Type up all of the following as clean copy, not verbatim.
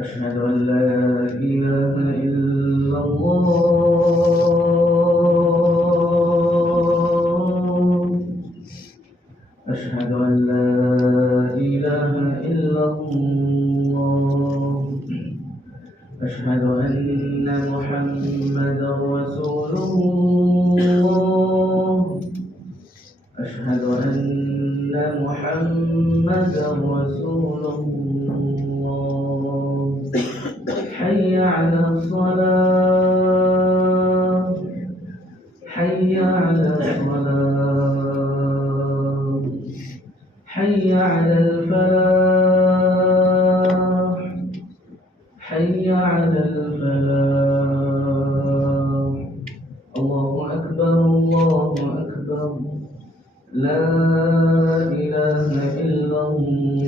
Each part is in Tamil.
أشهد أن لا إله إلا الله أشهد أن لا إله إلا الله أشهد أن محمدا رسول الله أشهد أن محمدا رسول الله حي على الصلاة حي على الصلاة حي على الفلاح حي على الفلاح الله أكبر الله أكبر لا إله إلا الله.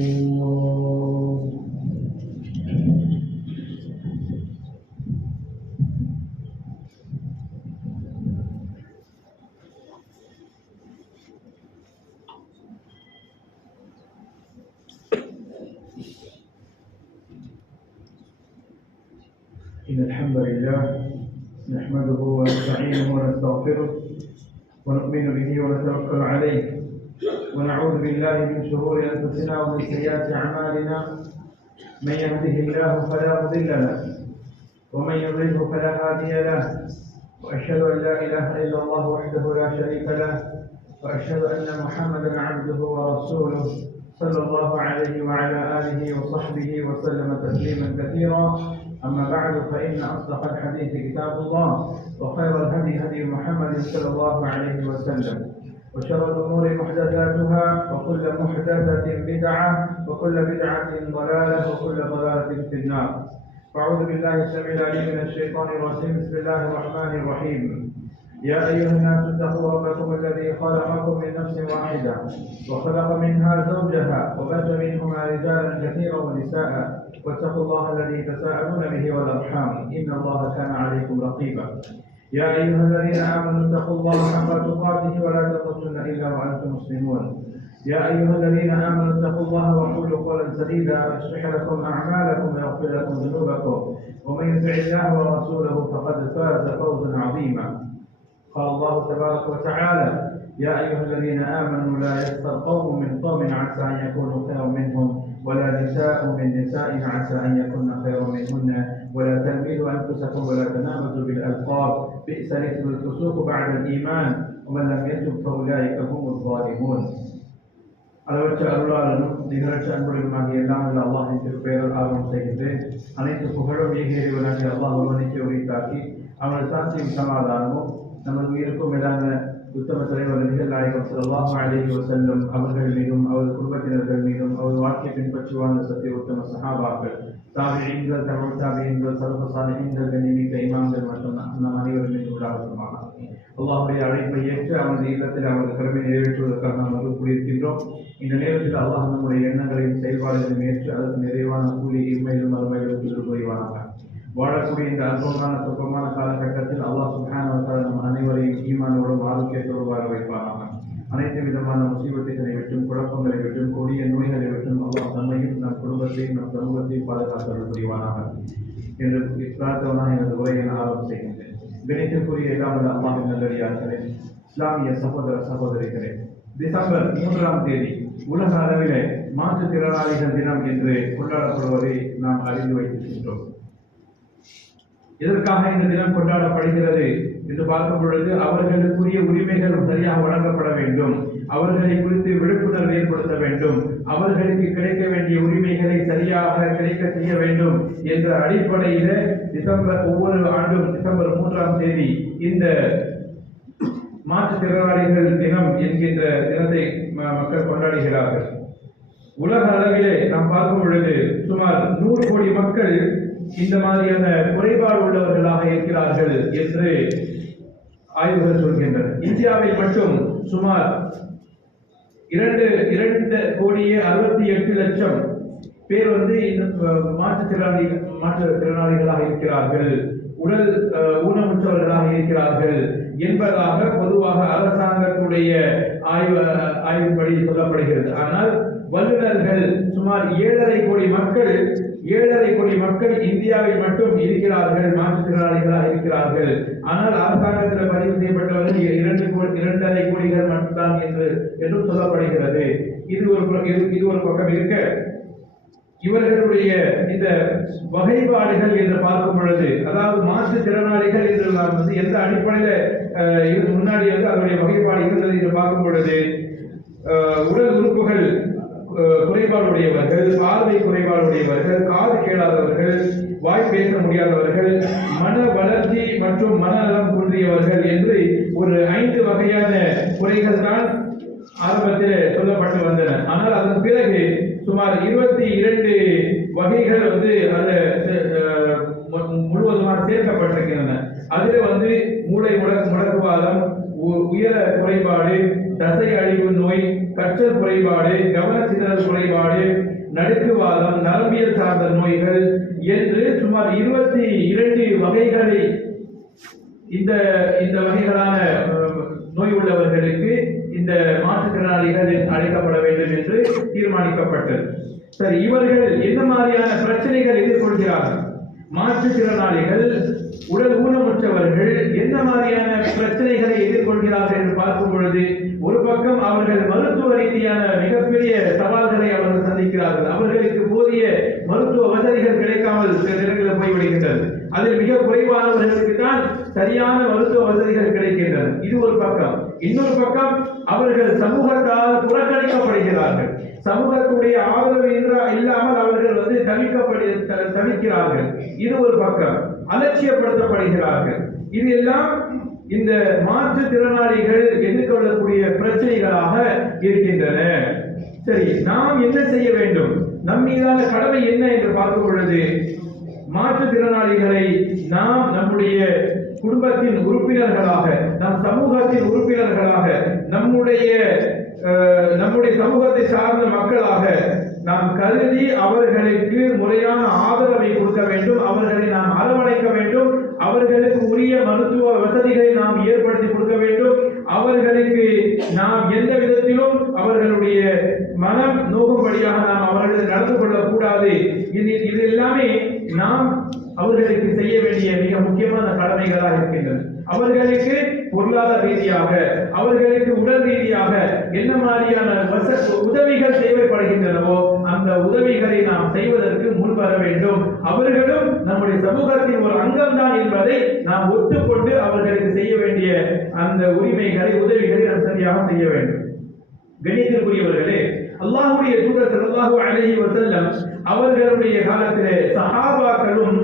إن الحمد لله نحمده ونستعينه ونستغفره ونؤمن به ونتوكل عليه ونعوذ بالله من شرور أنفسنا ومن سيئات أعمالنا من يهده الله فلا مضل له ومن يضلله فلا هادي له وأشهد أن لا إله إلا الله وحده لا شريك له وأشهد أن محمدا عبده ورسوله صلى الله عليه وعلى آله وصحبه وسلم تسليما كثيرا. أما بعد فإن أصدق الحديث كتاب الله وخير الهدي هدي محمد صلى الله عليه وسلم وشر الأمور محدثاتها وكل محدثة بدعة وكل بدعة ضلالة وكل ضلالة في النار. أعوذ بالله السميع العليم من الشيطان الرجيم. بسم الله الرحمن الرحيم. يا أيها الناس اتقوا ربكم الذي خلقكم من نفس واحدة وخلق منها زوجها وبث منهما رجالا كثيرا ونساء واتقوا الله الذي تساءلون به والأرحام إن الله كان عليكم رقيبا. يا أيها الذين آمنوا اتقوا الله حق تقاته ولا تموتن إلا وأنتم مسلمون. يا أيها الذين آمنوا اتقوا الله وقولوا قولا سديدا يصلح لكم أعمالكم ويغفر لكم ذنوبكم ومن يطع الله ورسوله فقد فاز فوزا عظيما. قال الله تبارك وتعالى يا أيها الذين آمنوا لا يسخر قوم من قوم عسى أن يكونوا خيرا منهم ولا نساء من نساء عسى أن يكون خيرا منهن ولا تلمزوا أنفسكم ولا تنابزوا بالألقاب بئس الاسم الفسوق بعد الإيمان ومن لم يتب فأولئك هم الظالمون. அளவற்ற அருளாளனும் நிகழ்ச்சி அன்புடனுமாகிய எல்லாம் உள்ள அல்லாஹின் திருப்பெயரால் ஆர்வம் செய்கின்றேன். அனைத்து புகழும் ஏகியவனாகிய அல்லாஹ் ஒருவனுக்கு உரித்தாக்கி அவனது சாந்தியும் சமாதானமும் நமது உயிருக்கும் மேலான உத்தம தலைவர் நபிகள் நாயகம் ஸல்லல்லாஹு அலைஹி வஸல்லம் அவர்கள் மீதும் அவரது குடும்பத்தினர்கள் மீதும் அவரது வாழ்க்கையை பின்பற்றி வாழ்ந்த சத்திய உத்தம சஹாபாக்கள் தாபிஈன்கள் தபு தாபிஈன்கள் சலஃபு சாலிஹீன்கள் கண்ணியமிக்க இமாம்கள் மற்றும் நம் அனைவரும் மீது உண்டாகட்டுமாக. அல்லாஹ்வுடைய அழைப்பை ஏற்று அவனது இல்லத்தில் அவரது கடமை நிறைவேற்றுவதற்காக நாம் வந்து கூடியிருக்கின்றோம். இந்த நேரத்தில் அல்லாஹ் நம்முடைய எண்ணங்களையும் செயல்பாடுகளையும் ஏற்று அதற்கு நிறைவான கூலி இன்மையிலும் மறுமையிலும் எதிர் புரிவானாக. வாழக்கூடிய இந்த அற்புதமான சுகமான காலகட்டத்தில் அல்லாஹ் சுப்ஹானஹு வ தஆலா நம் அனைவரையும் ஈமானோடும் ஆரோக்கியத்தோடு வாழ வைப்பானாக. அனைத்து விதமான முசீபத்துகளை விட்டும் குழப்பங்களை விட்டும் கொடிய நோய்களை விட்டும் அல்லாஹ் நம்மையும் நம் குடும்பத்தையும் நம் சமூகத்தையும் பாதுகாத்தல் புரிவானாக என்று பிரார்த்தனாக எனது உரையை ஆரம்பம் செய்கின்றேன். கணித்திற்குரிய இல்லாமல் அல்லாஹின் நல்லடியார்களே, இஸ்லாமிய சகோதர சகோதரிகளே, டிசம்பர் 3ஆம் தேதி உலக அளவிலே மாற்றுத்திறனாளிகள் தினம் என்று கொண்டாடப்படுவதை நாம் அறிந்து வைத்திருக்கின்றோம். எதற்காக இந்த தினம் கொண்டாடப்படுகிறது என்று பார்க்கும் பொழுது அவர்களுக்குரிய உரிமைகள் சரியாக வழங்கப்பட வேண்டும், அவர்களை குறித்து விழிப்புணர்வு ஏற்படுத்த வேண்டும், அவர்களுக்கு கிடைக்க வேண்டிய உரிமைகளை சரியாக கிடைக்க செய்ய வேண்டும் என்ற அடிப்படையில் ஒவ்வொரு ஆண்டும் டிசம்பர் 3ஆம் தேதி இந்த மாற்றுத்திறனாளிகள் தினம் என்கின்ற தினத்தை மக்கள் கொண்டாடுகிறார்கள். உலக அளவிலே நாம் பார்க்கும் பொழுது சுமார் 100 கோடி மக்கள் இந்த மாதிரியான குறைபாடு உள்ளவர்களாக இருக்கிறார்கள் என்று ஆய்வுகள் சொல்கின்றன. இந்தியாவில் மட்டும் சுமார் 2,68,00,000 பேர் இந்த மாற்றுத்திறனாளிகளாக இருக்கிறார்கள், உடல் ஊனமுற்றவர்களாக இருக்கிறார்கள். என்பதாக பொதுவாக அரசாங்கத்துடைய ஆய்வுப்படி சொல்லப்படுகிறது. ஆனால் வல்லுநர்கள் சுமார் 7,5 கோடி மக்கள் இந்தியாவில் மட்டும் இருக்கிறார்கள், மாற்றுத்திறனாளிகளாக இருக்கிறார்கள். ஆனால் அரசாங்கத்தில் பதிவு செய்யப்பட்டவர்கள் 2.5 கோடிகள் மட்டும்தான் என்றும் சொல்லப்படுகிறது. இது ஒரு பக்கம் இருக்க, இவர்களுடைய இந்த வகைப்பாடுகள் என்று பார்க்கும் பொழுது, அதாவது மாற்றுத்திறனாளிகள் என்று நாம் எந்த அடிப்படையில் முன்னாடி அதனுடைய வகைப்பாடு இருந்தது என்று பார்க்கும் பொழுது, உடல் உறுப்புகள் குறைபாடுடையவர்கள், பார்வை குறைபாடுடையவர்கள், காது கேளாதவர்கள், வாய் பேச முடியாதவர்கள், மன வளர்ச்சி மற்றும் மனநலம் குன்றியவர்கள் என்று ஒரு 5 வகையான குறைகள் தான் ஆரம்பத்தில் சொல்லப்பட்டு வந்தன. ஆனால் அதன் பிறகு சுமார் 22 வகைகள் முழுவதுமாக சேர்க்கப்பட்டிருக்கின்றன. அதில் மூளை முடக்குவாதம், உயர குறைபாடு, தசை அழிவு நோய், கற்றல் குறைபாடு, கவனச்சிதறல் குறைபாடு, நடுக்குவாதம், நரம்பியல் சார்ந்த நோய்கள் என்று சுமார் 22 வகைகளை இந்த வகைகளான நோய் உள்ளவர்களுக்கு இந்த மாற்றுத்திறனாளிகள் அழைக்கப்பட வேண்டும் என்று தீர்மானிக்கப்பட்டது. சரி, இவர்கள் என்ன மாதிரியான பிரச்சனைகள் எதிர்கொள்கிறார்கள்? மாற்றுத்திறனாளிகள், உடல் ஊனமுற்றவர்கள் என்ன மாதிரியான பிரச்சனைகளை எதிர்கொள்கிறார்கள் என்று பார்க்கும் பொழுது, ஒரு பக்கம் அவர்கள் மருத்துவ ரீதியான மிகப்பெரிய சவால்களை அவர்கள் சந்திக்கிறார்கள். அவர்களுக்கு போதிய மருத்துவ வசதிகள் கிடைக்காமல் சில நேரங்களில் போய்விடுகின்றது. அதில் மிக குறைவானவர்களுக்கு தான் சரியான மருத்துவ வசதிகள் கிடைக்கின்றன. இது ஒரு பக்கம். இன்னொரு பக்கம் அவர்கள் சமூகத்தால் புறக்கணிக்கப்படுகிறார்கள். சமூகத்துடைய ஆதரவு இல்லாமல் அவர்கள் தவிக்கிறார்கள். இது ஒரு பக்கம். அலட்சியப்படுத்தப்படுகிறார்கள். இது எல்லாம் இந்த மாற்றுத்திறனாளிகள் எதிர்கொள்ளக்கூடிய பிரச்சனைகளாக இருக்கின்றன. சரி, நாம் என்ன செய்ய வேண்டும்? நம் மீதான கடமை என்ன என்று பார்க்கும் பொழுது, மாற்றுத்திறனாளிகளை நாம் நம்முடைய குடும்பத்தின் உறுப்பினர்களாக, நம் சமூகத்தின் உறுப்பினர்களாக, நம்முடைய சமூகத்தை சார்ந்த மக்களாக நாம் கருதி அவர்களுக்கு முறையான ஆதரவை கொடுக்க வேண்டும். அவர்களை நாம் அரவணைக்க வேண்டும். அவர்களுக்கு உரிய மருத்துவ வசதிகளை நாம் ஏற்படுத்தி கொடுக்க வேண்டும். அவர்களுக்கு நாம் எந்த விதத்திலும் அவர்களுடைய மனம் நோகும்படியாக நாம் அவர்களை நடந்து கொள்ளக்கூடாது. இது எல்லாமே நாம் அவர்களுக்கு செய்ய வேண்டிய மிக முக்கியமான கடமைகளாக இருக்கின்றன. அவர்களுக்கு பொருளாதார ரீதியாக, அவர்களுக்கு உடல் ரீதியாக என்ன மாதிரியான உதவிகள் தேவைப்படுகின்றனவோ அந்த உதவிகளை நாம் செய்வதற்கு முன்வர வேண்டும். அவர்களும் நம்முடைய சமூகத்தின் ஒரு அங்கம்தான் என்பதை நாம் ஒத்துக்கொண்டு அவர்களுக்கு செய்ய வேண்டிய அந்த உரிமைகளை, உதவிகளை நாம் சரியாக செய்ய வேண்டும். கணித்திற்குரியவர்களே, அல்லாஹ்வுடைய தூதர் ஸல்லல்லாஹு அலைஹி வஸல்லம் அவர்களுடைய காலத்திலே சஹாபாக்களும்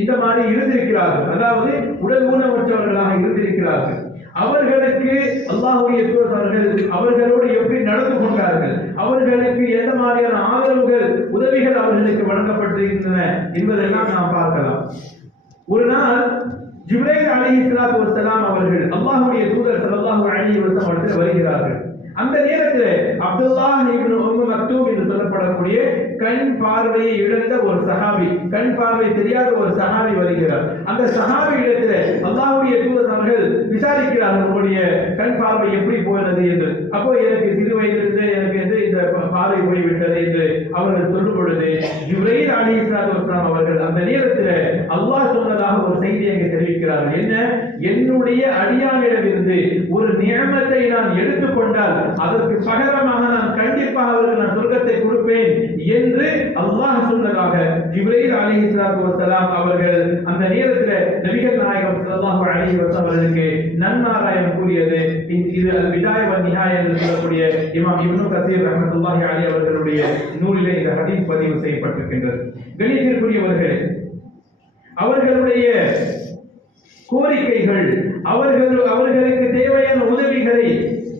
இந்த மாதிரி இருந்திருக்கிறார்கள். அதாவது உடல் ஊனமுற்றவர்களாக இருந்திருக்கிறார்கள். அவர்களுக்கு அல்லாஹ்வுடைய தூதர் அவர்களோடு எப்படி நடந்து கொண்டார்கள், அவர்களுக்கு எந்த மாதிரியான ஆதரவுகள், உதவிகள் அவர்களுக்கு வழங்கப்பட்டிருக்கின்றன என்பதெல்லாம் நாம் பார்க்கலாம். ஒரு நாள் ஜிப்ரீல் அலைஹிஸ்ஸலாத்து வஸ்ஸலாம் அவர்கள் அல்லாஹ்வுடைய தூதர் ஸல்லல்லாஹு அலைஹி வஸல்லம் அவர்கள் வருகிறார்கள். அந்த நேரத்தில் அப்துல்லாஹ் இப்னு உம்மு மக்தூம் என்று சொல்லப்படக்கூடிய கண் பார்வையை இழந்த ஒரு சஹாபி, கண் பார்வை தெரியாத ஒரு சஹாபி வருகிறார். அந்த சஹாபி இடத்துல அல்லாஹ்வுடைய தூதர் அவர்கள் விசாரிக்கிறார்கள், உங்களுடைய கண் பார்வை எப்படி போனது என்று. அப்போ எனக்கு சிறு வயதிலிருந்து எனக்கு இந்த பார்வை போய்விட்டது என்று அவர்கள் சொல்லும் பொழுது ஜிப்ரீல் அலைஹிஸ்ஸலாத்து வஸ்ஸலாம் அவர்கள் அந்த நேரத்தில் அல்லாஹ் சொன்னதாக ஒரு செய்தி அங்கே தெரிவிக்கிறார்கள். என்ன? என்னுடைய அடியானிடமிருந்து ஒரு நியமத்தை நான் எடுத்துக்கொண்டால் அதற்கு பகரமாக நான் கண்டிப்பாக அவருக்கு நான் சொர்க்கத்தை கொடுப்பேன் என்று அல்லாஹ் சொன்னதாக ஜிப்ரீல் அலைஹிஸ்ஸலாத்து வஸ்ஸலாம் அவர்கள் அந்த நேரத்தில் நபிகள் நாயகம் ஸல்லல்லாஹு அலைஹி வஸல்லம் அவர்களுக்கு நன்மாராயம் கூறியது. இது அல் பிதாய வ நிஹாயா என்று சொல்லக்கூடிய இமாம் இப்னு கஸீர் ரஹ்மத்துல்லாஹி அலைஹி அவர்களுடைய நூலிலே இந்த ஹதீஸ் பதிவு செய்யப்பட்டிருக்கின்றது. கணித்திற்குரியவர்களே, அவர்களுடைய கோரிக்கைகள், அவர்களுக்கு தேவையான உதவிகளை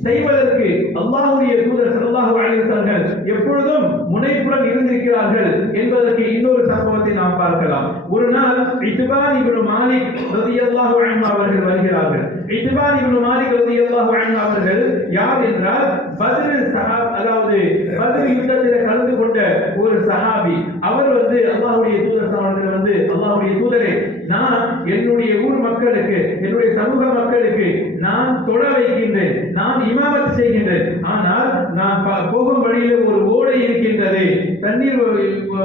செய்வதற்கு அல்லாஹ்வுடைய தூதர் ஸல்லல்லாஹு அலைஹி வஸல்லம் எப்பொழுதும் முனைப்புடன் இருந்திருக்கிறார்கள் என்பதற்கு இன்னொரு சம்பவத்தை நாம் பார்க்கலாம். ஒரு நாள் இத்பான் இப்னு மாலிக் ரலியல்லாஹு அன்ஹு அவர்கள் வருகிறார்கள். இத்பான் இப்னு மாலிக் ரலியல்லாஹு அன்ஹு அவர்கள் யார் என்றால் அதாவது பத்ர் யுத்தத்தில் கலந்து கொண்ட ஒரு சஹாபி. அவர் அல்லாஹ்வுடைய தூதர் அவர்கள் அல்லாஹ்வுடைய தூதரே, நான் என்னுடைய ஊர் மக்களுக்கு, என்னுடைய சமூக மக்களுக்கு நான் தொழ வைக்கின்றேன், நான் இமாமத் செய்கின்றேன். ஆனால் நான் போகும் வழியில் ஒரு ஓடை இருக்கின்றது, தண்ணீர்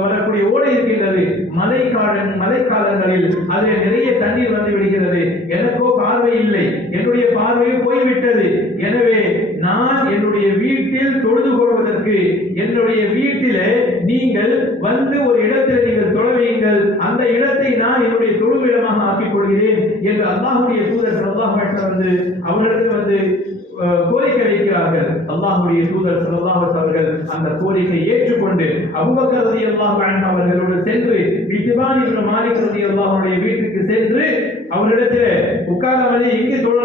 வரக்கூடிய ஓடை இருக்கின்றது. மழைக்காலங்களில் அதில் நிறைய தண்ணீர் வந்து விடுகிறது. எனக்கோ பார்வை இல்லை, என்னுடைய பார்வையும் போய்விட்டது. எனவே நான் என்னுடைய வீட்டில் தொழுது கொள்வதற்கு, என்னுடைய வீட்டிலே நீங்கள் வந்து ஒரு இடத்தில் நீங்கள் தொழ வையுங்கள், அந்த இடத்தை நான் என்னுடைய தொழுவிடமாக ஆக்கிக் கொள்கிறேன் என்று அல்லாஹ்வுடைய தூதர் ஸல்லல்லாஹு அலைஹி வஸல்லம் அவர்களுக்கு வந்து கோரிக்கை வைக்கிறார்கள். அல்லாஹ்வுடைய தூதர் ஸல்லல்லாஹு அலைஹி அவர்கள் அந்த கோரிக்கையை ஏற்றுக்கொண்டு அபூபக்கர் ரலியல்லாஹு அன்ஹு அவர்களோடு சென்று இத்பான் இப்னு மாலிக் ரலியல்லாஹு அன்ஹுடைய வீட்டுக்கு சென்று அவரிடத்தில் உட்கார்ந்தவரை எங்கே தொழ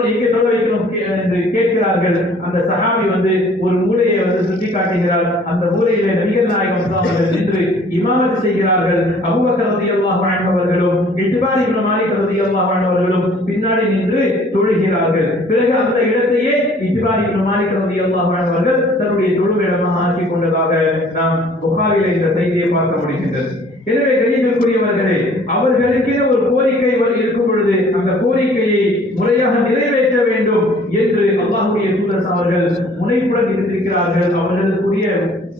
வைக்கணும் என்று கேட்கிறார்கள். அந்த சஹாபி வந்து ஒரு மூலையை வந்து சுட்டி காட்டுகிறார். அந்த மூலையிலே நபிகள் நாயகம் ஸல்லல்லாஹு அலைஹி வஸல்லம் சென்று இமாமத் செய்கிறார்கள். அபூபக்கர் ரலியல்லாஹு அன்ஹு அவர்களும் இத்பான் இப்னு மாலிக் ரலியல்லாஹு அன்ஹு அவர்களும் பின்னாடி நின்று தொழுகிறார்கள். பிறகு அந்த இடத்தையே இத்பான் இப்னு மாலிக் ரலியல்லாஹு அன்ஹு அவர்கள் தன்னுடைய தொழுவிடமாக ஆக்கிக் கொண்டதாக நாம் புகாரிலே இந்த செய்தியை பார்க்க முடிகின்றது. எனவே கண்ணியத்திற்குரியவர்களே, அவர்களுக்கே ஒரு கோரிக்கை இருக்கும் பொழுது அந்த கோரிக்கையை முறையாக நிறைவேற்ற வேண்டும் என்று அல்லாஹ்வுடைய தூதர் அவர்கள் முனைப்புடன் இருந்திருக்கிறார்கள். அவர்களுக்குரிய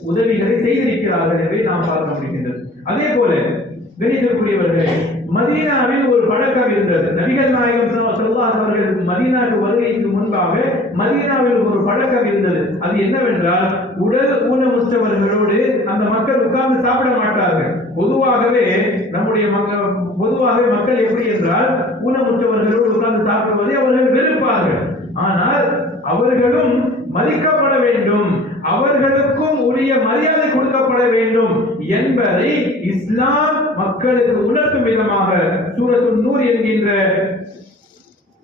உதவிகளை செய்திருக்கிறார்கள் என்பதை நாம் பார்க்க முடிகின்றது. அதே போல கண்ணியத்திற்குரியவர்களே, மதீனாவில் ஒரு பழக்கம் இருந்தது. நபிகள் நாயகம் ஸல்லல்லாஹு அலைஹி அவர்கள் மதீனாவுக்கு வருகைக்கு முன்பாக மதீனாவில் ஒரு பழக்கம் இருந்தது. அது என்னவென்றால், உடல் ஊனமுற்றவர்களோடு அந்த மக்கள் உட்கார்ந்து சாப்பிட மாட்டார்கள். பொதுவாகவே மக்கள் எப்படி என்றால், ஊனமுற்றவர்களோடு உட்கார்ந்து சாப்பிடுவதை அவர்கள் வெறுப்பார்கள். ஆனால் அவர்களும் மதிக்கப்பட வேண்டும், அவர்களுக்கும் உரிய மரியாதை கொடுக்கப்பட வேண்டும் என்பதை இஸ்லாம் மக்களுக்கு உணர்த்தும் விதமாக சூரத்துன் நூர் என்கின்ற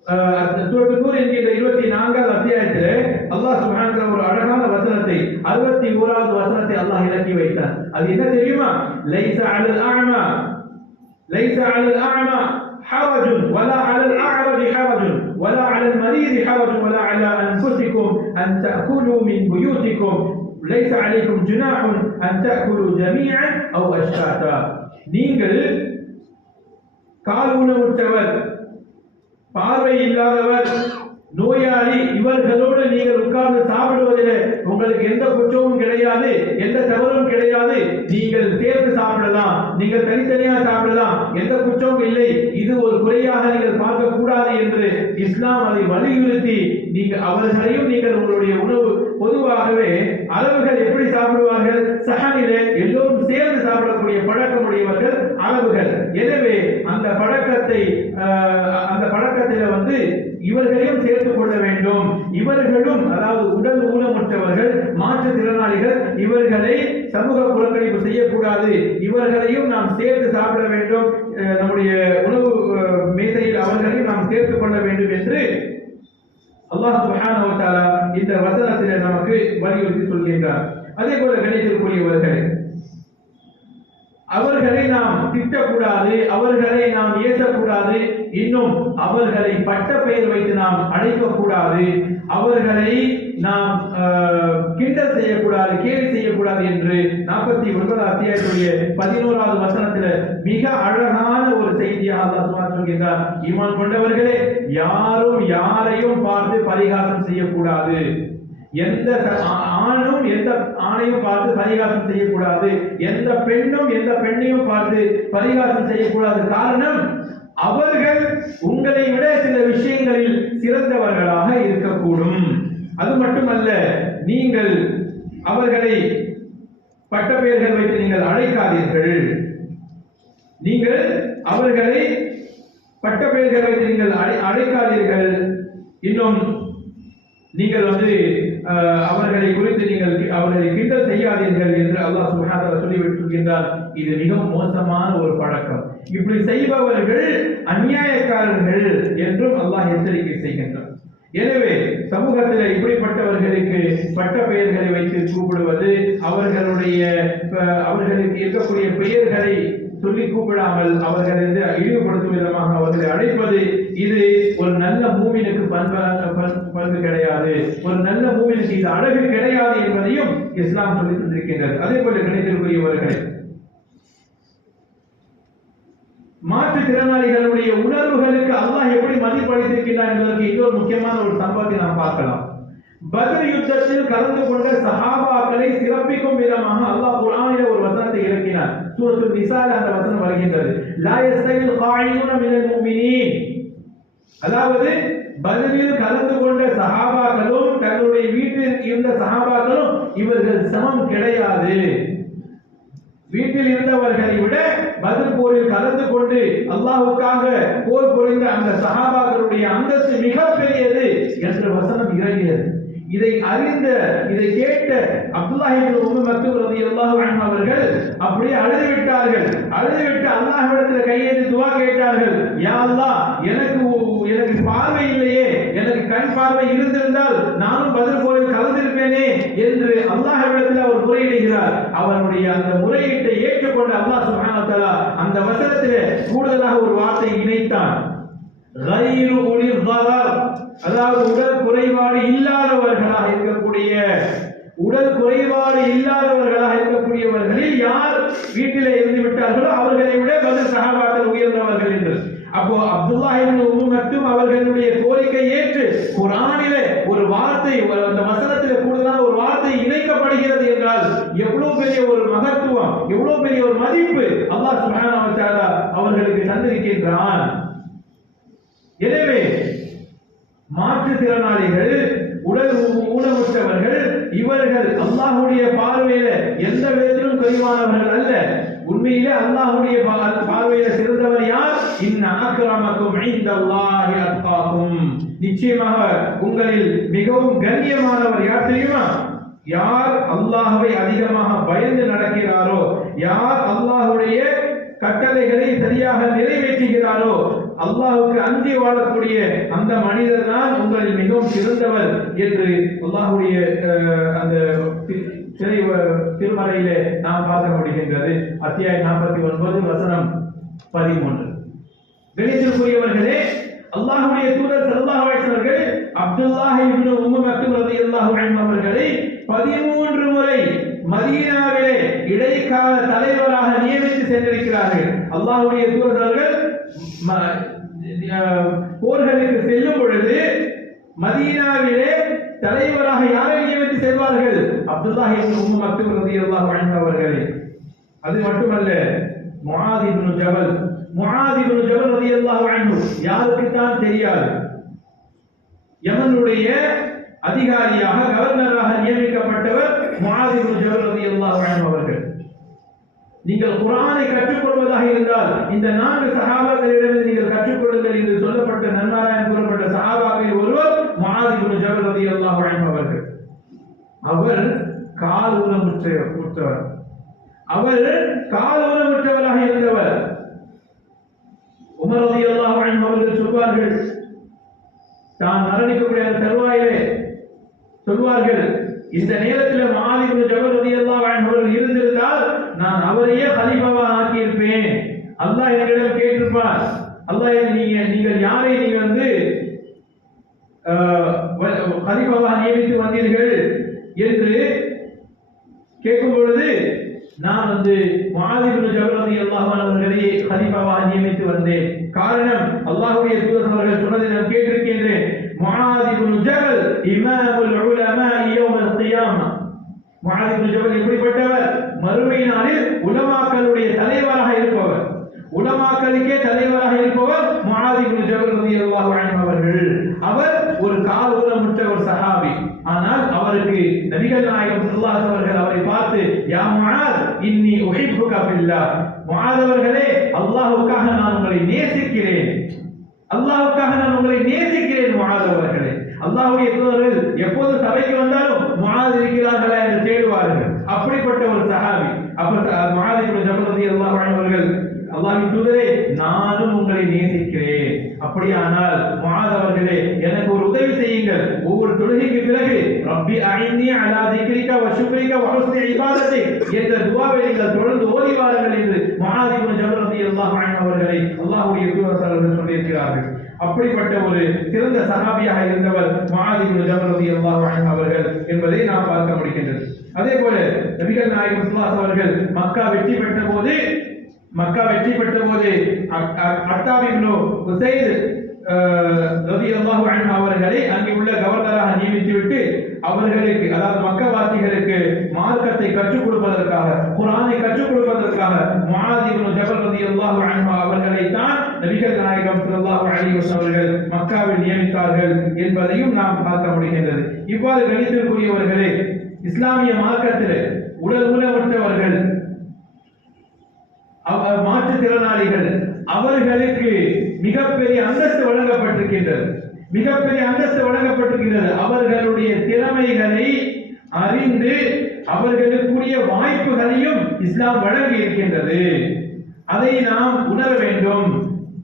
24வது அத்தியாயத்திலே அல்லாஹ் சுப்ஹானஹு வ தஆலா ஒரு அழகான வசனத்தை 61வது வசனத்தை அல்லாஹ் இறக்கி வைத்தார். அது என்ன தெரியுமா? லைஸ அலல் அஅமா ஹரஜுன் வலா அலல் அஅரஜி ஹரஜுன் வலா அலல் மரீதி ஹரஜுன் வலா அலா அன்ஃபுசிக்கும் அன் தஅகுலு மின் புயூதிக்கும் லைஸ அலைக்கும் ஜுனாஹுன் அன் தஅகுலு ஜமீஅன் அவ் அஷ்தாதா. நீங்கள் கால் ஊனமுற்றவர், பார்வை இல்லாதவர், நோயாளி இவர்களோடு நீங்கள் உட்கார்ந்து சாப்பிடுவதில் உங்களுக்கு எந்த குற்றமும் கிடையாது, எந்த தவறும் கிடையாது. நீங்கள் சேர்த்து சாப்பிடலாம், நீங்கள் தனித்தனியாக சாப்பிடலாம், எந்த குற்றமும் இல்லை. இது ஒரு குறையாக நீங்கள் பார்க்க கூடாது என்று இஸ்லாம் அதை வலியுறுத்தி அவர்களையும் நீங்கள் உங்களுடைய உணவு பொதுவாகவே அளவுகள் எப்படி சாப்பிடுவார்கள்? சஹனிலே எல்லோரும் சேர்ந்து சாப்பிடக்கூடிய பழக்கமுடையவர்கள் அளவுகள். எனவே அந்த பழக்கத்தில் வந்து இவர்களையும் சேர்த்துக் கொள்ள வேண்டும். இவர்களும், அதாவது உடல் ஊனமுற்றவர்கள், மாற்றுத்திறனாளிகள், இவர்களை சமூக புறக்கணிப்பு செய்யக்கூடாது, இவர்களையும் நாம் சேர்த்து சாப்பிட வேண்டும், நம்முடைய உணவு மேசையில் அவர்களையும் நாம் சேர்த்துக் கொள்ள வேண்டும் என்று அல்லாஹ் சுப்ஹானஹு வ தஆலா இந்த வசனத்திலே நமக்கு வலியுறுத்தி சொல்கின்றார். அதே போல கணிதத்திற்குரியவர்கள், அவர்களை நாம் திட்டக்கூடாது, அவர்களை நாம் ஏசக்கூடாது, இன்னும் அவர்களை பட்ட பெயர் வைத்து நாம் அழைக்கக்கூடாது, அவர்களை நாம் கிண்டல் செய்யக்கூடாது, கேலி செய்யக்கூடாது என்று 49வது அத்தியாயத்துடைய 11வது வசனத்தில் மிக அழகான ஒரு செய்தியாக அல்லாஹ் சொல்கின்றார். ஈமான் கொண்டவர்களே, யாரும் யாரையும் பார்த்து பரிகாசம் செய்யக்கூடாது, எந்த ஆணும் எந்த ஆணையும் பார்த்து பரிகாசம் செய்யக்கூடாது, எந்த பெண்ணும் எந்த பெண்ணையும் பார்த்து பரிகாசம் செய்யக்கூடாது. காரணம், அவர்கள் உங்களை விட சில விஷயங்களில் சிறந்தவர்களாக இருக்கக்கூடும். அது மட்டுமல்ல, நீங்கள் அவர்களை பட்ட பெயர்கள் வைத்து நீங்கள் அழைக்காதீர்கள், நீங்கள் அவர்களை பட்ட பெயர்கள் வைத்து நீங்கள் அழைக்காதீர்கள். இன்னும் நீங்கள் வந்து அவர்களை குறித்து நீங்கள் அவர்களை கிண்டல் செய்யாதீர்கள் என்று அல்லாஹ் சுப்ஹானஹு வ தஆலா சொல்லிவிட்டிருக்கின்றார். இது மிகவும் மோசமான ஒரு பழக்கம். இப்படி செய்பவர்கள் அநியாயக்காரர்கள் என்றும் அல்லாஹ் எச்சரிக்கை செய்கின்றார். எனவே சமூகத்தில் இப்படிப்பட்டவர்களுக்கு பட்ட பெயர்களை வைத்து கூப்பிடுவது, அவர்களுக்கு இருக்கக்கூடிய பெயர்களை சொல்லி கூப்பிடாமல் அவர்களை இழிவுபடுத்தும் விதமாக அவர்களை அழைப்பது, இது ஒரு நல்ல மூமினுக்கு பண்பு கிடையாது, ஒரு நல்ல மூமினுக்கு இது அழகு கிடையாது என்பதையும் இஸ்லாம் சொல்லி தந்திருக்கின்றது. அதே போல கணிதத்திற்குரியவர்கள், மாற்றுத்திறனாளிகளுடைய உணர்வுகளுக்கு அல்லாஹ் எப்படி மதிப்பளித்திருக்கிறார் என்பதற்கு இன்னொரு முக்கியமான ஒரு சம்பவத்தை நாம் பார்க்கலாம். பத்ர் யுத்தத்தில் கலந்து கொண்ட சஹாபாக்களை சிறப்பிக்கும் விதமாக அல்லாஹ் குர்ஆனிலே ஒரு வசனத்தை இறக்கினார். சூரத்துல் நிசால அந்த வசனம் வருகின்றது. லா யஸ்தவில் காயிதுன மினல் முஃமினீன். அதாவது பத்ரில் கலந்து கொண்ட சஹாபாக்களும் தங்களுடைய வீட்டில் இருந்த சஹாபாக்களும் இவர்கள் சமம் கிடையாது. வீட்டில் இருந்தவர்களை விட பத்ர் போரில் கலந்து கொண்டு அல்லாஹ்வுக்காக போர் புரிந்த அந்த சஹாபாக்களுடைய அந்தஸ்து மிகப்பெரியது என்ற வசனம் இறங்கியது. இதை கேட்ட அப்துல்லாஹ் இப்னு உம்மு மக்தூம் ரலியல்லாஹு அன்ஹு அவர்கள் அப்படியே அழுதுவிட்டார்கள். அழுதுவிட்டு அல்லாஹ்விடத்தில் கையேந்தி துஆ கேட்டார்கள். யா அல்லாஹ், எனக்கு பார்வை இல்லையே, எனக்கு கண் பார்வை இருந்திருந்தால் நானும் பத்ர் போரில் கலந்திருப்பேனே என்று அல்லாஹ்விடத்தில் அவர் முறையிடுகிறார். அவருடைய அந்த முறையீட்டை ஏற்றுக்கொண்ட அல்லாஹ் சுப்ஹானஹு வ தஆலா அந்த வசனத்திலே கூடுதலாக ஒரு வார்த்தை இணைத்தான். கைரு உலில் ضرر, அதாவது உடல் குறைபாடு இல்லாதவர்களாக இருக்கக்கூடியவர்களில் யார் வீட்டிலே இருந்து விட்டார்களோ அவர்களை விட பத்ர் சஹாபாக்கள் உயர்ந்தவர்கள் என்று. அப்போ அப்துல்லாஹ் இப்னு உம்மு மக்தூம் அவர்களுடைய கோரிக்கை ஏற்று குர்ஆனிலே ஒரு வார்த்தை, அந்த வசனத்திலே கூடுதலான ஒரு வார்த்தை இணைக்கப்படுகிறது என்றால் எவ்வளவு பெரிய ஒரு மகத்துவம், எவ்வளவு பெரிய ஒரு மதிப்பு அல்லாஹ் சுப்ஹானஹு வ தஆலா அவர்களுக்கு தந்திருக்கின்றான். எனவே மாற்றுத்திறனாளிகள், உடல் ஊனமுற்றவர்கள், இவர்கள் அல்லாஹ்வுடைய பார்வையில எந்த விதத்திலும் குறைவானவர்கள் அல்ல. உண்மையிலே அல்லாஹ்வுடைய பார்வையில சிறந்தவர் யார்? இன்ன அக்ரமக்கும் இன்தல்லாஹி அத்காக்கும். நிச்சயமாக உங்களில் மிகவும் கண்ணியமானவர் யார் தெரியுமா? யார் அல்லாஹ்வை அதிகமாக பயந்து நடக்கிறாரோ, யார் அல்லாஹ்வுடைய கட்டளைகளை சரியாக நிறைவேற்றுகிறாரோ, அல்லாஹ்வுக்கு அஞ்சி வாழக்கூடிய அந்த மனிதர் தான் உங்களில் மிகவும் சிறந்தவர் என்று அல்லாஹ்வுடைய அந்த திருமறையிலே நாம் பார்க்க முடிகின்றது. அத்தியாயம் 49 வசனம் 13. கணிதத்திற்குரியவர்களே, அல்லாஹ்வுடைய தூதர் ஸல்லல்லாஹு அலைஹி வஸல்லம் அவர்கள் அப்துல்லாஹ் இப்னு உம்மு மக்தூம் ரலியல்லாஹு அன்ஹு அவர்களை 13 முறை மதீனாவிலே இடைக்கால தலைவராக நியமித்து சென்றிருக்கிறார்கள். அல்லாஹ்வுடைய தூதர்கள் போர்களுக்கு செல்லும் பொழுது மதீனாவிலே தலைவராக யாரை நியமித்து செல்வார்கள்? அப்துல்லாஹ் இப்னு உம்மு மக்தூம் ரலியல்லாஹு அன்ஹு அவர்களை. அது மட்டுமல்ல, முஆத் இப்னு ஜபல் ரலியல்லாஹு அன்ஹு யாருக்கு தான் தெரியாது, யமனுடைய அதிகாரியாக, கவர்னராக நியமிக்கப்பட்டவர் முஆத் இப்னு ஜபல் ரலியல்லாஹு அன்ஹு அவர்கள். நீங்கள் குர்ஆனை கற்றுக்கொள்வதாக இருந்தால் இந்த 4 சஹாபாக்களிடமிருந்து நீங்கள் கற்றுக்கொள்ளுங்கள் என்று சொல்லப்பட்ட நன்மாராயம் கூறப்பட்ட சஹாபாக்களில் ஒருவர் முஆத் இப்னு ஜபல் ரலியல்லாஹு அன்ஹு அவர்கள். அவர் கால் ஊனமுற்றவர், கால் ஊனமுற்றவராக இருந்தவர். உமர் ரலியல்லாஹு அன்ஹு அவர்கள் சொல்வார்கள், தான் மரணிக்கக்கூடிய அந்த தருவாயிலே சொல்வார்கள், இந்த நேரத்தில் முஆத் இப்னு ஜபல் ரலியல்லாஹு அன்ஹு அவர்கள் இருந்திருந்தால் நான் அவரையே கலீஃபாவாக ஆக்கியிருப்பேன். அல்லாஹ் என்னிடம் கேட்டிருப்பார், அல்லாஹ் நீங்கள் யாரை கலீஃபாவாக நியமித்து வந்தீர்கள் என்று கேட்கும் பொழுது நான் முஆத் இப்னு ஜபல் ரலியல்லாஹு அன்ஹு அவர்களை கலீஃபாவாக நியமித்து வந்தேன். காரணம், அல்லாஹ்வுடைய தூதர் அவர்கள் சொன்னதை நான் கேட்டிருக்கின்றேன். முஆத் இப்னு ஜபல் இமாமுல் உலமா யௌமல் கியாமா. முஆத் இப்னு ஜபல் எப்படிப்பட்டவர்? மறுமை நாளில் உலமாக்களுடைய தலைவராக இருப்பவர், உலமாக்களுக்கே தலைவராக இருப்பவர் முஆத் இப்னு ஜபல் ரலியல்லாஹு அன்ஹு அவர்கள். அவர் ஒரு கால் ஊனமுற்ற ஒரு சஹாபி. ஆனால் அவருக்கு நபிகள் நாயகம் ஸல்லல்லாஹு அலைஹி வஸல்லம் அவரை பார்த்து, யா முஆத் இன்னி உஹிப்புக ஃபில்லாஹ், முஆத் அவர்களே, அல்லாஹ்வுக்காக நான் உங்களை நேசிக்கிறேன், அல்லாஹ்வுக்காக நான் உங்களை நேசிக்கிறேன் முஆத் அவர்களே. அல்லாஹ்வுடைய தூதர்கள் எப்போது சபைக்கு வந்தாலும் முஆத் இருக்கிறார்களா என்று தேடுவார்கள். அப்படிப்பட்ட ஒரு சஹாபி. அப்ப முஆத் இப்னு ஜபல் ரலியல்லாஹு அன்ஹு அவர்கள், அல்லாஹ்வின் தூதரே, நானும் உங்களை நேசிக்கிறேன், அப்படியானால் முஆத் அவர்களே எனக்கு ஒரு உதவி செய்யுங்கள். ஒவ்வொரு தொழுகைக்கு பிறகு ரப்பி அஇன்னி அலா திக்ரிக வ ஷுக்ரிக வ ஹுஸ்னி இபாதத்திக் என்ற துஆவை நீங்கள் தொடர்ந்து ஓதி வாருங்கள் என்று முஆத் இப்னு ஜபல் ரலியல்லாஹு அன்ஹு அவர்களை அல்லாஹ்வுடைய தூதர் அவர்கள் சொல்லியிருக்கிறார்கள். அப்படிப்பட்ட ஒரு சிறந்த சஹாபியாக இருந்தவர் முஆத் இப்னு ஜபல் ரலியல்லாஹு அன்ஹு அவர்கள் என்பதை நாம் பார்க்க முடிகின்றது. அதே போல நபிகள் நாயகம் ஸல்லல்லாஹு அலைஹி வஸல்லம் அவர்கள் மக்கா வெற்றி பெற்ற போது மக்கா வெற்றி பெற்ற போது அத்தாப் இப்னு உஸைத் ரலியல்லாஹு அன்ஹு அவர்களை அங்கே உள்ள கவர்னராக நியமித்துவிட்டு அவர்களுக்கு, அதாவது மக்கவாசிகளுக்கு மார்க்கத்தை கற்றுக் கொடுப்பதற்காக, குர்ஆனை கற்றுக் கொடுப்பதற்காக முஆத் இப்னு ஜபல் ரலியல்லாஹு அன்ஹு அவர்களை தான் நபிகள் நாயகம் ஸல்லல்லாஹு அலைஹி வஸல்லம் அவர்கள் மக்காவில் நியமித்தார்கள் என்பதையும் நாம் பார்க்க முடிகின்றது. இவ்வாறு கணித்திற்குரியவர்களே, இஸ்லாமிய மார்க்கத்தில் உடல் ஊனமுற்றவர்கள், மாற்றுத்திறனாளிகள், அவர்களுக்கு மிகப்பெரிய அந்தஸ்து வழங்கப்பட்டிருக்கின்றது. மிகப்பெரிய அந்தஸ்து வழங்கப்பட்டிருக்கிறது. அவர்களுடைய திறமைகளை அறிந்து அவர்களுக்குரிய வாய்ப்புகளையும் இஸ்லாம் வழங்கி இருக்கின்றது. அதை நாம் உணர வேண்டும்.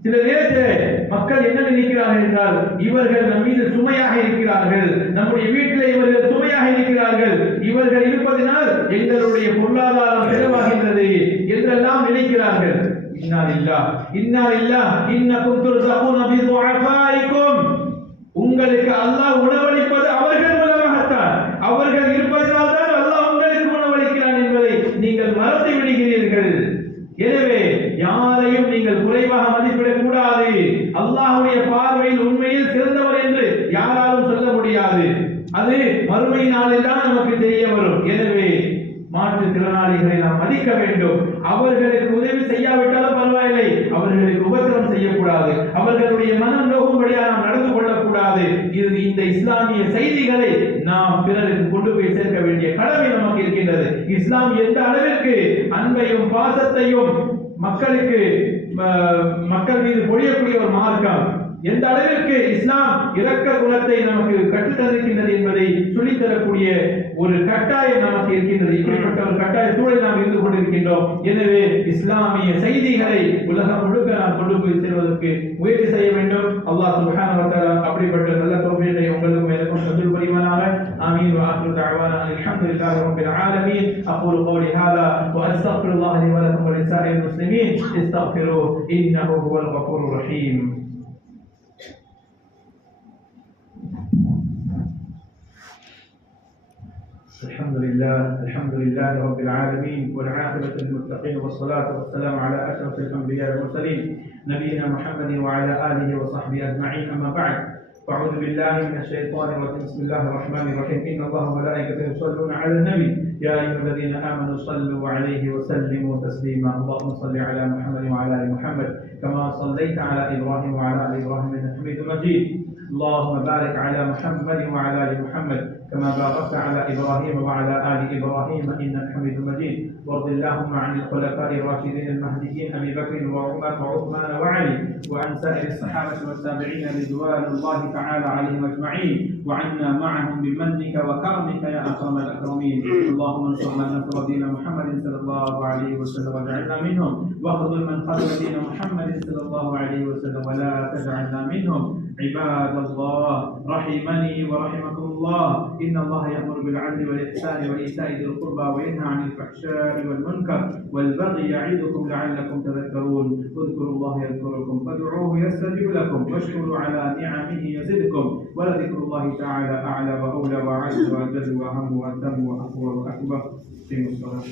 சில நேரத்தில் மக்கள் என்ன நினைக்கிறார்கள் என்றால், இவர்கள் நம் மீது சுமையாக இருக்கிறார்கள், நம்முடைய வீட்டில் இவர்கள் சுமையாக இருக்கிறார்கள், இவர்கள் இருப்பதனால் எங்களுடைய பொருளாதாரம் செலவாகின்றது என்றெல்லாம் நினைக்கிறார்கள். இன்னா லில்லாஹ் இன்னா இல்லாஹ் இன்னகும் துர்ஸகூன பிதுஆஃபாயிக்கும். உங்களுக்கு அல்லாஹ் உணவளிப்பது அவர்கள் மூலமாகத்தான், அவர்கள் இருப்பதனால் தான் அல்லாஹ் உங்களுக்கு உணவளிக்கிறான் என்பதை நீங்கள் மறந்து விடுகிறீர்கள். எனவே யாரையும் நீங்கள் குறைவாக மதிப்பிடக் கூடாது. அல்லாஹ்வுடைய பார்வையில் உண்மையில் சிறந்தவர் என்று யாராலும் சொல்ல முடியாது. அது மறுமை நாளில் தான் நமக்கு தெரிய வரும். எனவே மாற்றுத்திறனாளிகளை நாம் மதிக்க வேண்டும். அவர்களுக்கு உதவி செய்யாவிட்டாலும் பரவாயில்லை, அவர்களுக்கு உபத்திரம் செய்யக்கூடாது, அவர்களுடைய மனம் நோகும்படியாக நாம் நடந்து கொள்ளக்கூடாது. இந்த இஸ்லாமிய செய்திகளை நாம் பிறருக்கு கொண்டு போய் சேர்க்க வேண்டிய கடமை நமக்கு இருக்கின்றது. இஸ்லாம் எந்த அளவிற்கு அன்பையும் பாசத்தையும் மக்கள் மீது பொழியக்கூடிய ஒரு மார்க்கம், எந்த அளவிற்கு இஸ்லாம் இரக்க குணத்தை நமக்கு கற்றுத்தந்திருக்கின்றது என்பதை சொல்லித்தரக்கூடிய ஒரு கட்டாயம் நமக்கு இருக்கின்றது. இப்படிப்பட்ட ஒரு கட்டாய சூழல் நாம் இருந்து கொண்டிருக்கின்றோம். எனவே இஸ்லாமிய செய்திகளை உலகம் முழுக்க நாம் கொண்டு போய் செல்வதற்கு முயற்சி செய்ய வேண்டும். அல்லாஹ் சுப்ஹானஹு வ தஆலா அப்படிப்பட்ட நல்ல தௌஃபீகை உங்களுக்கும் எனக்கும் தந்தல் புரிவானாக. ஆமீன். வ ஆகிரு தஅவானா அல்ஹம்துலில்லாஹி ரப்பில் ஆலமீன். அகூலு கௌலி ஹாதா வ அஸ்தக்ஃபிருல்லாஹ லி வ லக்கும் வ லிஸாயிரில் முஸ்லிமீன் இஸ்தக்ஃபிரு இன்னஹு ஹுவல் கஃபூருர் ரஹீம். الحمد لله رب العالمين والعاقبة للمتقين والصلاة والسلام على أشرف الأنبياء والمرسلين نبينا محمد وعلى آله وصحبه أجمعين. أما بعد، فأعوذ بالله من الشيطان الرجيم. بسم الله الرحمن الرحيم. إن الله وملائكته يصلون على النبي يا أيها الذين آمنوا صلوا عليه وسلموا تسليما. اللهم صل على محمد وعلى آل محمد كما صليت على إبراهيم وعلى آل إبراهيم إنك حميد مجيد. اللهم بارك على محمد وعلى آل محمد كما باركت على إبراهيم وعلى آل إبراهيم إنك حميد مجيد. وارض اللهم عن الخلفاء الراشدين المهديين أبي بكر وعمر وعثمان وعلي وعن سائر الصحابة والتابعين رضوان الله تعالى عليهم أجمعين، وعنا معهم بمنك وكرمك يا أكرم الأكرمين. اللهم انصر من نصر دين محمد صلى الله عليه وسلم واجعلنا منهم، واخذل من خذل دين محمد صلى الله عليه وسلم ولا تجعلنا منهم. عباد الله رحمني ورحمكم الله، إن الله يأمر بالعدل والإحسان وإيتاء ذي القربى وينهى عن الفحشاء والمنكر والبغي يعظكم لعلكم تذكرون. اذكروا الله يذكركم وادعوه يستجب لكم واشكروا على نعمه يزدكم ولذكر الله تعالى أعلى وأولى وأعز وأجل وأهم وأتم وأقوى وأكبر. قيموا الصلاة.